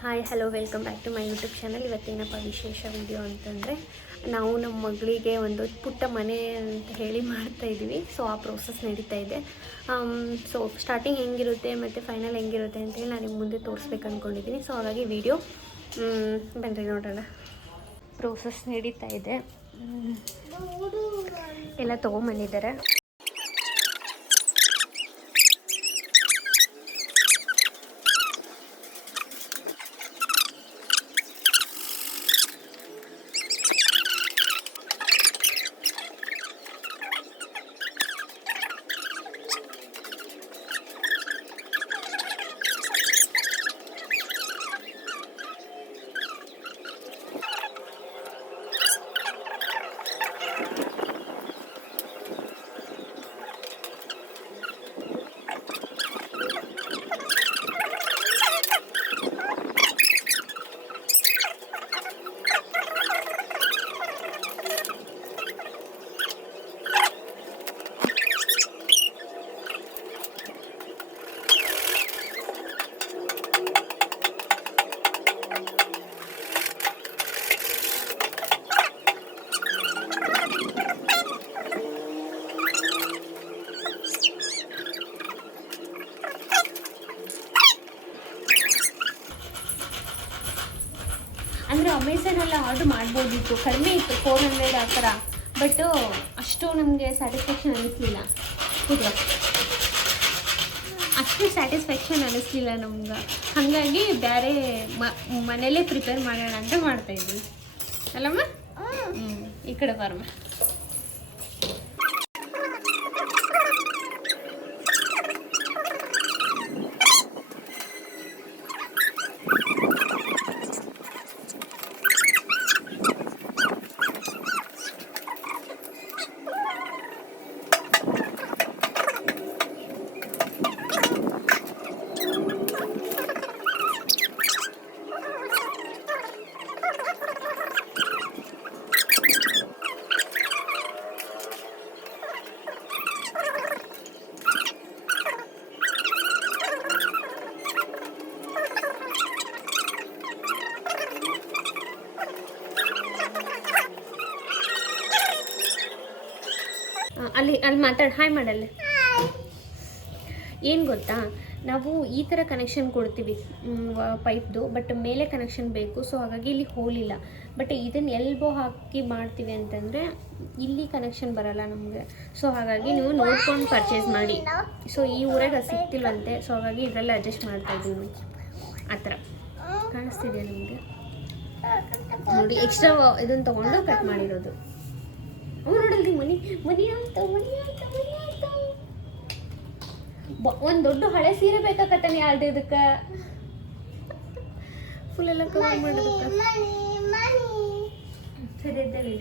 Hi hello welcome back to my YouTube channel. ಇವತ್ತೇನಪ್ಪ ವಿಶೇಷ video ಅಂತಂದರೆ ನಾವು ನಮ್ಮ ಮಗಳಿಗೆ ಒಂದು ಪುಟ್ಟ ಮನೆ ಅಂತ ಹೇಳಿ ಮಾಡ್ತಾಯಿದ್ದೀವಿ. ಸೊ ಆ ಪ್ರೋಸೆಸ್ ನಡೀತಾ ಇದೆ. ಸೊ ಸ್ಟಾರ್ಟಿಂಗ್ ಹೆಂಗಿರುತ್ತೆ ಮತ್ತು ಫೈನಲ್ ಹೆಂಗಿರುತ್ತೆ ಅಂತೇಳಿ ನಾನು ನಿಮ್ಗೆ ಮುಂದೆ ತೋರಿಸ್ಬೇಕು ಅಂದ್ಕೊಂಡಿದ್ದೀನಿ. ಸೊ ಹಾಗಾಗಿ ವಿಡಿಯೋ ಬನ್ನಿರಿ ನೋಡೋಣ. ಪ್ರೋಸೆಸ್ ನಡೀತಾ ಇದೆ. ಎಲ್ಲ ತೊಗೊಂಬಂದಿದ್ದಾರೆ. ಅಂದರೆ ಅಮೆಝಾನೆಲ್ಲ ಆರ್ಡ್ರ್ ಮಾಡ್ಬೋದಿತ್ತು, ಕಡಿಮೆ ಇತ್ತು 400 ಆ ಥರ. ಬಟ್ಟು ಅಷ್ಟು ನಮಗೆ ಸ್ಯಾಟಿಸ್ಫ್ಯಾಕ್ಷನ್ ಅನ್ನಿಸ್ಲಿಲ್ಲ. ಅಷ್ಟು ಸ್ಯಾಟಿಸ್ಫ್ಯಾಕ್ಷನ್ ಅನ್ನಿಸ್ಲಿಲ್ಲ ನಮ್ಗೆ. ಹಾಗಾಗಿ ಬೇರೆ ಮನೇಲೇ ಪ್ರಿಪೇರ್ ಮಾಡೋಣ ಅಂತ ಮಾಡ್ತಾಯಿದ್ವಿ ಅಲ್ಲಮ್ಮ. ಈ ಕಡೆ ಬರಮ್ಮ. ಅಲ್ಲಿ ಮಾತಾಡಿ, ಹಾಯ್ ಮಾಡಲ್ಲ. ಏನು ಗೊತ್ತಾ, ನಾವು ಈ ಥರ ಕನೆಕ್ಷನ್ ಕೊಡ್ತೀವಿ ಪೈಪ್ದು, ಬಟ್ ಮೇಲೆ ಕನೆಕ್ಷನ್ ಬೇಕು. ಸೊ ಹಾಗಾಗಿ ಇಲ್ಲಿ ಹೋಲ್ ಇಲ್ಲ. ಬಟ್ ಇದನ್ನು ಎಲ್ಬೋ ಹಾಕಿ ಮಾಡ್ತೀವಿ ಅಂತಂದರೆ ಇಲ್ಲಿ ಕನೆಕ್ಷನ್ ಬರಲ್ಲ ನಮಗೆ. ಸೊ ಹಾಗಾಗಿ ನೀವು ನೋಡ್ಕೊಂಡು ಪರ್ಚೇಸ್ ಮಾಡಿ. ಸೊ ಈ ಊರಾಗ ಸಿಗ್ತಿಲ್ವಂತೆ. ಸೊ ಹಾಗಾಗಿ ಇದರಲ್ಲಿ ಅಡ್ಜಸ್ಟ್ ಮಾಡ್ತಾಯಿದ್ದೀವಿ. ಆ ಥರ ಕಾಣಿಸ್ತಿದೆಯಾ ನಿಮಗೆ? ನೋಡಿ, ಎಕ್ಸ್ಟ್ರಾ ಇದನ್ನು ತೊಗೊಂಡು ಕಟ್ ಮಾಡಿರೋದು. ನೋಡಲ್ರಿ, ಮನಿ ಆಯ್ತು. ಒಂದು ದೊಡ್ಡ ಹಳೆ ಸೀರೆ ಬೇಕಾಕತ್ತಾನೆ ಆಲ್ರಿ ಇದಕ್ಕೆ. ಫುಲ್ ಎಲ್ಲ ಕವರ್ ಮಾಡೋದಕ್ಕೆ ಸರಿ ಇದ್ದಲ್ಲಿ.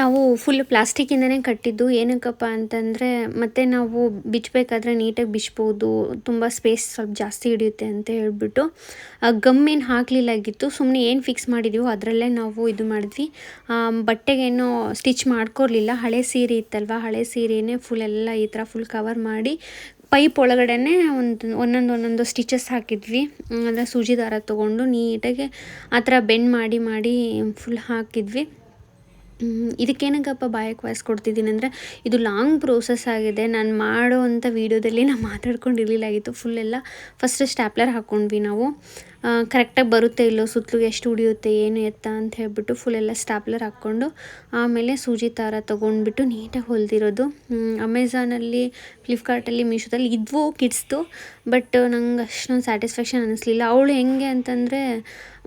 ನಾವು ಫುಲ್ ಪ್ಲಾಸ್ಟಿಕ್ಕಿಂದನೇ ಕಟ್ಟಿದ್ದು. ಏನಕ್ಕಪ್ಪ ಅಂತಂದರೆ ಮತ್ತೆ ನಾವು ಬಿಚ್ಚಬೇಕಾದ್ರೆ ನೀಟಾಗಿ ಬಿಚ್ಬೋದು, ತುಂಬ ಸ್ಪೇಸ್ ಸ್ವಲ್ಪ ಜಾಸ್ತಿ ಹಿಡಿಯುತ್ತೆ ಅಂತ ಹೇಳ್ಬಿಟ್ಟು ಗಮ್ ಏನು ಹಾಕಲಿಲ್ಲಾಗಿತ್ತು. ಸುಮ್ಮನೆ ಏನು ಫಿಕ್ಸ್ ಮಾಡಿದ್ದೀವೋ ಅದರಲ್ಲೇ ನಾವು ಇದು ಮಾಡಿದ್ವಿ. ಬಟ್ಟೆಗೇನೋ ಸ್ಟಿಚ್ ಮಾಡ್ಕೊರ್ಲಿಲ್ಲ. ಹಳೆ ಸೀರೆ ಇತ್ತಲ್ವ, ಹಳೆ ಸೀರೆನೇ ಫುಲ್ ಎಲ್ಲ ಈ ಥರ ಫುಲ್ ಕವರ್ ಮಾಡಿ ಪೈಪ್ ಒಳಗಡೆ ಒಂದೊಂದು ಸ್ಟಿಚಸ್ ಹಾಕಿದ್ವಿ. ಅಂದರೆ ಸೂಜಿ ದಾರ ತೊಗೊಂಡು ನೀಟಾಗಿ ಆ ಥರ ಬೆಂಡ್ ಮಾಡಿ ಫುಲ್ ಹಾಕಿದ್ವಿ. ಇದಕ್ಕೇನಕ್ಕಪ್ಪ ಬಾಯಕ್ಕೆ ವಾಯ್ಸ್ ಕೊಡ್ತಿದ್ದೀನಿ ಅಂದರೆ ಇದು ಲಾಂಗ್ ಪ್ರೋಸೆಸ್ ಆಗಿದೆ. ನಾನು ಮಾಡೋ ಅಂಥ ವೀಡಿಯೋದಲ್ಲಿ ನಾನು ಮಾತಾಡ್ಕೊಂಡಿರಲಿಲ್ಲಾಗಿತ್ತು. ಫುಲ್ಲೆಲ್ಲ ಫಸ್ಟ್ ಸ್ಟ್ಯಾಪ್ಲರ್ ಹಾಕ್ಕೊಂಡ್ವಿ ನಾವು. ಕರೆಕ್ಟಾಗಿ ಬರುತ್ತೆ ಇಲ್ಲೋ, ಸುತ್ತಲೂ ಎಷ್ಟು ಉಳಿಯುತ್ತೆ ಏನು ಎತ್ತ ಅಂತ ಹೇಳ್ಬಿಟ್ಟು ಫುಲ್ಲೆಲ್ಲ ಸ್ಟ್ಯಾಪ್ಲರ್ ಹಾಕ್ಕೊಂಡು ಆಮೇಲೆ ಸೂಜಿ ದಾರ ತೊಗೊಂಡ್ಬಿಟ್ಟು ನೀಟಾಗಿ ಹೊಲ್ದಿರೋದು. ಅಮೆಝಾನಲ್ಲಿ, ಫ್ಲಿಪ್ಕಾರ್ಟಲ್ಲಿ, ಮೀಶೋದಲ್ಲಿ ಇದ್ವು ಕಿಡ್ಸ್ದು. ಬಟ್ ನಂಗೆ ಅಷ್ಟೊಂದು ಸ್ಯಾಟಿಸ್ಫ್ಯಾಕ್ಷನ್ ಅನ್ನಿಸ್ಲಿಲ್ಲ. ಅವಳು ಹೆಂಗೆ ಅಂತಂದರೆ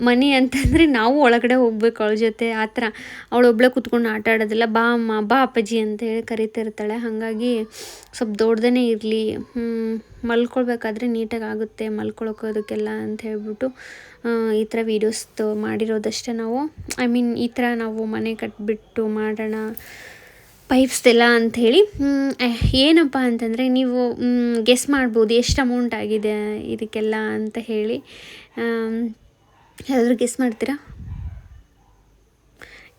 ಮನಿ ಅಂತಂದರೆ ನಾವು ಒಳಗಡೆ ಹೋಗ್ಬೇಕು ಅವಳ ಜೊತೆ, ಆ ಥರ ಅವಳು ಒಬ್ಬಳೇ ಕೂತ್ಕೊಂಡು ಆಟ ಆಡೋದಿಲ್ಲ. ಬಾ ಅಮ್ಮ, ಬಾ ಅಪ್ಪಾಜಿ ಅಂತೇಳಿ ಕರಿತಿರ್ತಾಳೆ. ಹಾಗಾಗಿ ಸ್ವಲ್ಪ ದೊಡ್ಡದೇ ಇರಲಿ, ಮಲ್ಕೊಳ್ಬೇಕಾದ್ರೆ ನೀಟಾಗಿ ಆಗುತ್ತೆ ಮಲ್ಕೊಳೋಕೋದಕ್ಕೆಲ್ಲ ಅಂತ ಹೇಳ್ಬಿಟ್ಟು ಈ ಥರ ವೀಡಿಯೋಸ್ ಮಾಡಿರೋದಷ್ಟೇ ನಾವು. ಐ ಮೀನ್ ಈ ಥರ ನಾವು ಮನೆ ಕಟ್ಬಿಟ್ಟು ಮಾಡೋಣ ಪೈಪ್ಸ್ದೆಲ್ಲ ಅಂಥೇಳಿ. ಏನಪ್ಪ ಅಂತಂದರೆ ನೀವು ಗೆಸ್ ಮಾಡ್ಬೋದು ಎಷ್ಟು ಅಮೌಂಟ್ ಆಗಿದೆ ಇದಕ್ಕೆಲ್ಲ ಅಂತ ಹೇಳಿ. ಯಾರಾದರೂ ಗೆಸ್ ಮಾಡ್ತೀರಾ?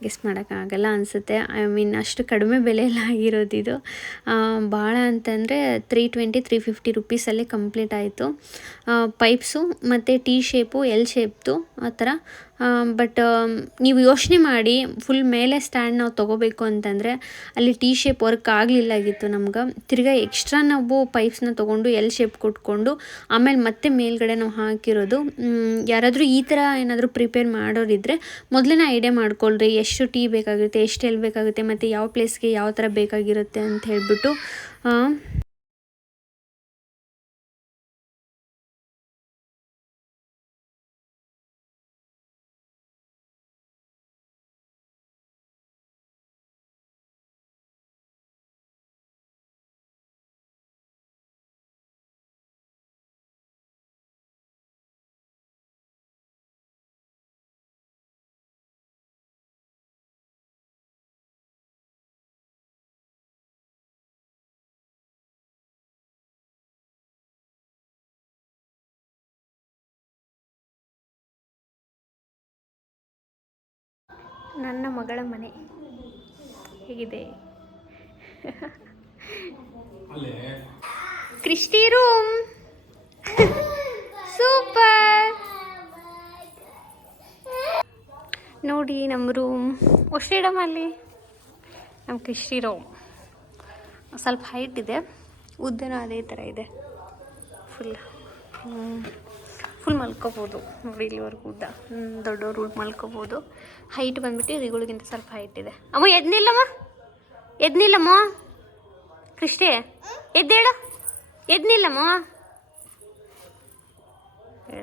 ಗೆಸ್ ಮಾಡೋಕ್ಕಾಗಲ್ಲ ಅನಿಸುತ್ತೆ. ಐ ಮೀನ್ ಅಷ್ಟು ಕಡಿಮೆ ಬೆಲೆಯಲ್ಲಿ ಆಗಿರೋದು ಇದು. ಭಾಳ ಅಂತಂದರೆ 350 ರುಪೀಸಲ್ಲೇ ಕಂಪ್ಲೀಟ್ ಆಯಿತು. ಪೈಪ್ಸು ಮತ್ತು ಟಿ ಶೇಪು, ಎಲ್ ಶೇಪ್ದು ಆ ಥರ. ಬಟ್ ನೀವು ಯೋಚನೆ ಮಾಡಿ, ಫುಲ್ ಮೇಲೆ ಸ್ಟ್ಯಾಂಡ್ ನಾವು ತೊಗೋಬೇಕು ಅಂತಂದರೆ ಅಲ್ಲಿ ಟಿ ಶೇಪ್ ವರ್ಕ್ ಆಗಲಿಲ್ಲಾಗಿತ್ತು ನಮ್ಗೆ. ತಿರ್ಗಾ ಎಕ್ಸ್ಟ್ರಾ ನಾವು ಪೈಪ್ಸ್ನ ತೊಗೊಂಡು ಎಲ್ ಶೇಪ್ ಕೊಟ್ಕೊಂಡು ಆಮೇಲೆ ಮತ್ತೆ ಮೇಲ್ಗಡೆ ನಾವು ಹಾಕಿರೋದು. ಯಾರಾದರೂ ಈ ಥರ ಏನಾದರೂ ಪ್ರಿಪೇರ್ ಮಾಡೋರಿದ್ದರೆ ಮೊದಲೇ ಐಡಿಯಾ ಮಾಡ್ಕೊಳ್ರಿ, ಎಷ್ಟು ಟೀ ಬೇಕಾಗುತ್ತೆ, ಎಷ್ಟು ಎಲ್ ಬೇಕಾಗುತ್ತೆ, ಮತ್ತು ಯಾವ ಪ್ಲೇಸ್ಗೆ ಯಾವ ಥರ ಬೇಕಾಗಿರುತ್ತೆ ಅಂತ ಹೇಳ್ಬಿಟ್ಟು. ನನ್ನ ಮಗಳ ಮನೆ ಹೇಗಿದೆ? ಕ್ರಿಸ್ಟಿ ರೂಮ್ ಸೂಪರ್ ನೋಡಿ. ನಮ್ಮ ರೂಮ್ ಒಶ್ರೀಡಮ್ ಅಲ್ಲಿ ನಮ್ಮ ಕ್ರಿಸ್ಟಿ ರೂಮ್ ಸ್ವಲ್ಪ ಹೈಟ್ ಇದೆ, ಉದ್ದನೂ ಅದೇ ಥರ ಇದೆ. ಫುಲ್ ಮಲ್ಕೋಬೋದು ನೋಡಿ, ಇಲ್ಲಿವರೆಗೂ ಉದ್ದ. ದೊಡ್ಡವರು ಮಲ್ಕೋಬೋದು. ಹೈಟ್ ಬಂದುಬಿಟ್ಟು ಇವುಗಳಿಗಿಂತ ಸ್ವಲ್ಪ ಹೈಟ್ ಇದೆ. ಅಮ್ಮ ಎದ್ನಿಲ್ಲಮ್ಮ ಕ್ರಿಸ್ಟಿ, ಎದ್ದೇಳು, ಎದ್ನಿಲ್ಲಮ್ಮ.